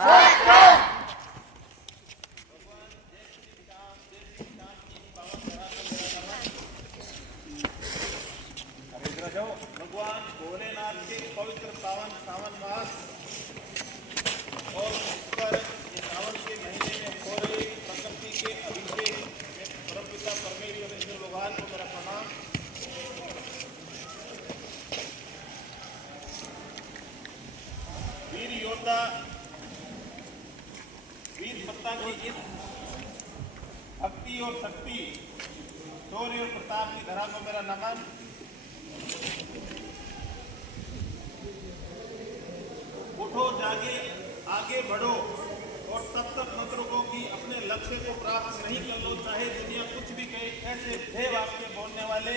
भगवान भोलेनाथ के पवित्र पावन सावन मास और इस पर सावन के महीने में हो रहे प्रकृति के अभिषेक में परमपिता परमेश्वर ईश्वर भगवान को मेरा प्रणाम। वीर योद्धा वीर सत्ता की इस भक्ति और शक्ति शौर्य और प्रताप की धरा को मेरा नमन। उठो जागे आगे बढ़ो और तब तक मत रुको कि अपने लक्ष्य को प्राप्त नहीं कर लो, चाहे दुनिया कुछ भी कहे। ऐसे ध्येय वाक्य बोलने वाले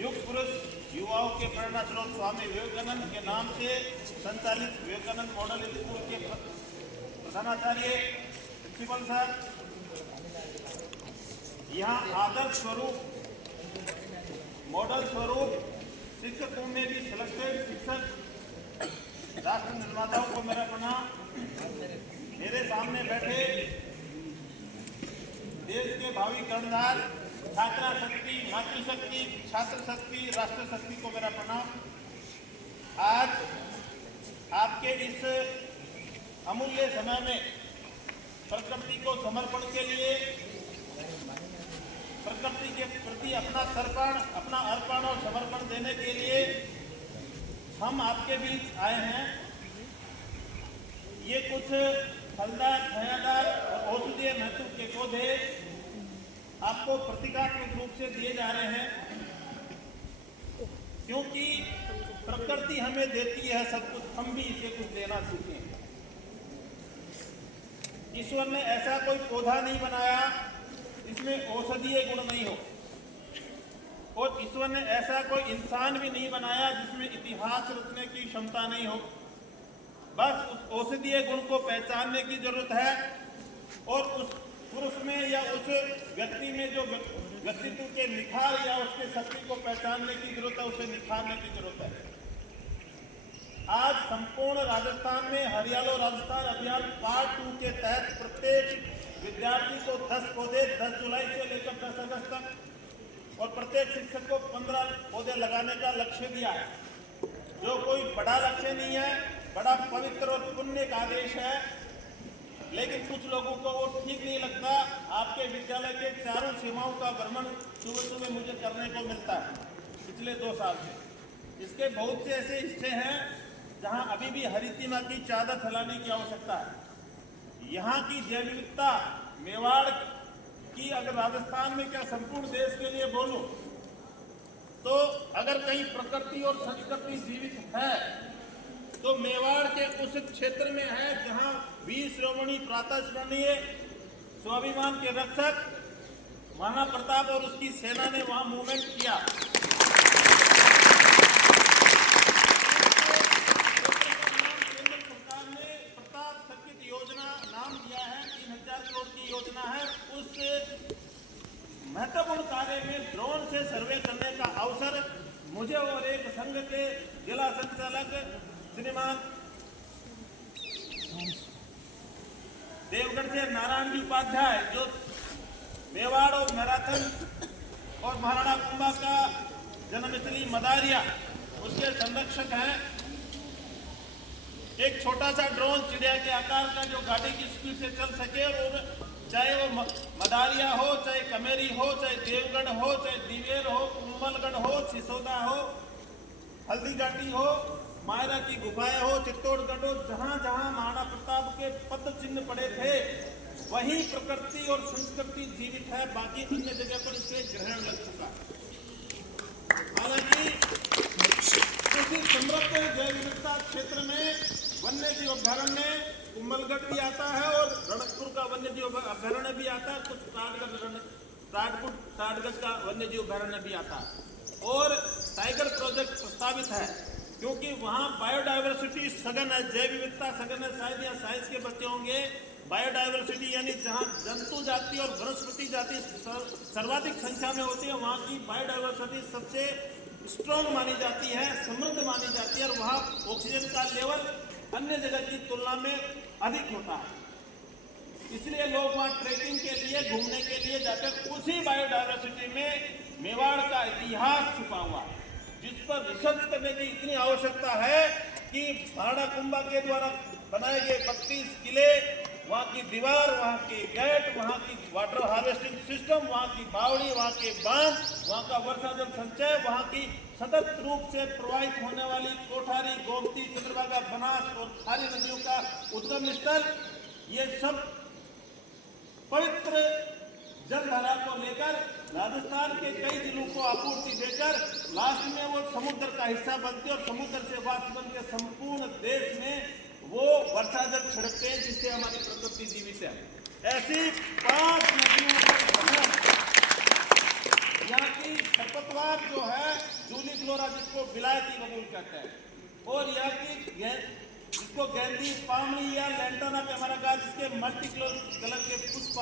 युग पुरुष युवाओं के प्रेरणा स्रोत स्वामी विवेकानंद के नाम से संचालित विवेकानंद मॉडल स्कूल के प्रधानाचार्य प्रिंसिपल सर, यहाँ आदर्श स्वरूप मॉडल स्वरूप शिक्षकों में भी सिलेक्टेड शिक्षक राष्ट्र निर्माताओं को मेरा प्रणाम। मेरे सामने बैठे देश के भावी कर्णधार छात्रा शक्ति, मातृशक्ति, छात्र शक्ति, राष्ट्र शक्ति को मेरा प्रणाम। आज आपके इस अमूल्य समय में प्रकृति को समर्पण के लिए, प्रकृति के प्रति अपना तर्पण, अपना अर्पण और समर्पण देने के लिए हम आपके बीच आए हैं। ये कुछ फलदार, छायादार और औषधीय महत्व के पौधे आपको प्रतीकात्मक रूप से दिए जा रहे हैं, क्योंकि प्रकृति हमें देती है सब कुछ, हम भी इसे कुछ देना सीखें। ईश्वर ने ऐसा कोई पौधा नहीं बनाया इसमें औषधीय गुण नहीं हो, और ईश्वर ने ऐसा कोई इंसान भी नहीं बनाया जिसमें इतिहास रचने की क्षमता नहीं हो। बस उस औषधीय गुण को पहचानने की जरूरत है, और उस पुरुष में या उस व्यक्ति में जो व्यक्तित्व के निखार या उसके शक्ति को पहचानने की जरूरत है, उसे निखारने की जरूरत है। आज संपूर्ण राजस्थान में हरियालो राजस्थान अभियान पार्ट 2 के तहत प्रत्येक विद्यार्थी को 10 पौधे 10 जुलाई से लेकर 10 अगस्त तक और प्रत्येक शिक्षक को 15 पौधे लगाने का लक्ष्य दिया है, जो कोई बड़ा लक्ष्य नहीं है, बड़ा पवित्र और पुण्य का आदेश है। लेकिन कुछ लोगों को वो ठीक नहीं लगता। आपके विद्यालय के चारों सीमाओं का भ्रमण सुबह सुबह मुझे करने को मिलता है पिछले 2 साल से। इसके बहुत से ऐसे हिस्से हैं जहां अभी भी हरितिमा की चादर फैलाने की आवश्यकता है। यहाँ की जैव विविधता, मेवाड़ की, अगर राजस्थान में क्या संपूर्ण देश के लिए बोलूं, तो अगर कहीं प्रकृति और संस्कृति जीवित है तो मेवाड़ के उस क्षेत्र में है जहां वीर शिरोमणि प्रातः स्मरणीय स्वाभिमान के रक्षक महाराणा प्रताप और उसकी सेना ने वहां मूवमेंट किया। केंद्र सरकार ने प्रताप सर्किट योजना नाम दिया है, 3000 करोड़ की योजना है। उस महत्वपूर्ण कार्य में ड्रोन से सर्वे करने का अवसर मुझे और एक संघ के जिला संचालक श्रीमान देवगढ़ से नारायण जी उपाध्याय, जो मेवाड़ और मैराथन और महाराणा कुंभा का जन्मस्थली मदारिया उसके संरक्षक हैं, एक छोटा सा ड्रोन चिड़िया के आकार का जो गाड़ी की स्पीड से चल सके, और चाहे वो मदारिया हो, चाहे कमेरी हो, चाहे देवगढ़ हो, चाहे दिवेर हो, कुंभलगढ़ हो, सिसोदा हो, हल्दीघाटी हो, मायरा की गुफाएं हो, चित्तौड़गढ़ हो, जहां जहां महाराणा प्रताप के पद चिन्ह पड़े थे वहीं प्रकृति और संस्कृति जीवित है। बाकी अन्य जगह पर इसे ग्रहण लग चुका है। हालांकि किसी समृद्ध जैव विविधता क्षेत्र में वन्य जीव अभ्यारण्य कुंभलगढ़ भी आता है और रणकपुर का वन्य जीव अभ्यारण्य भी आता है, कुछ ताड़गढ़ का वन्य जीव अभ्यारण्य भी आता है, और टाइगर प्रोजेक्ट प्रस्तावित है, क्योंकि वहाँ बायोडाइवर्सिटी सघन है, जैव विविधता सघन है। शायद या साइंस के बच्चे होंगे, बायोडाइवर्सिटी यानी जहाँ जंतु जाति और वनस्पति जाति सर्वाधिक संख्या में होती है, वहाँ की बायोडाइवर्सिटी सबसे स्ट्रॉन्ग मानी जाती है, समृद्ध मानी जाती है, और वहाँ ऑक्सीजन का लेवल अन्य जगह की तुलना में अधिक होता है। इसलिए लोग वहाँ ट्रेकिंग के लिए, घूमने के लिए जाकर उसी बायोडायवर्सिटी में मेवाड़ का इतिहास छुपा हुआ है, जिस पर रिसर्च करने की इतनी आवश्यकता है कि भाड़ा कुंभा के द्वारा बनाए गए 32 किले, वहाँ की दीवार, वहाँ के गेट, वहाँ की वाटर हार्वेस्टिंग सिस्टम, वहाँ की बावड़ी, वहाँ के बांध, वहाँ का वर्षा जल संचय, वहाँ की सतत रूप से प्रवाहित होने वाली कोठारी, गोमती, चंद्रभागा, बनास और खारी नदियों का उद्गम स्थल, ये सब पवित्र जलधारा को लेकर राजस्थान के कई जिलों को आपूर्ति देकर लास्ट में वो समुद्र का हिस्सा बनते और समुद्र से वाष्प बन के संपूर्ण देश में वो वर्षा जल छिड़कते हैं, जिससे हमारी प्रकृति जीवित है। ऐसी 5 नदियों पर यहाँ की खरपतवार जो है जूली फ्लोरा, जिसको विलायती बबूल कहते हैं, और यहाँ की जिसको गेंदी, पामड़ी या लैंटाना कैमरा का, जिसके मल्टी कलर के पुष्प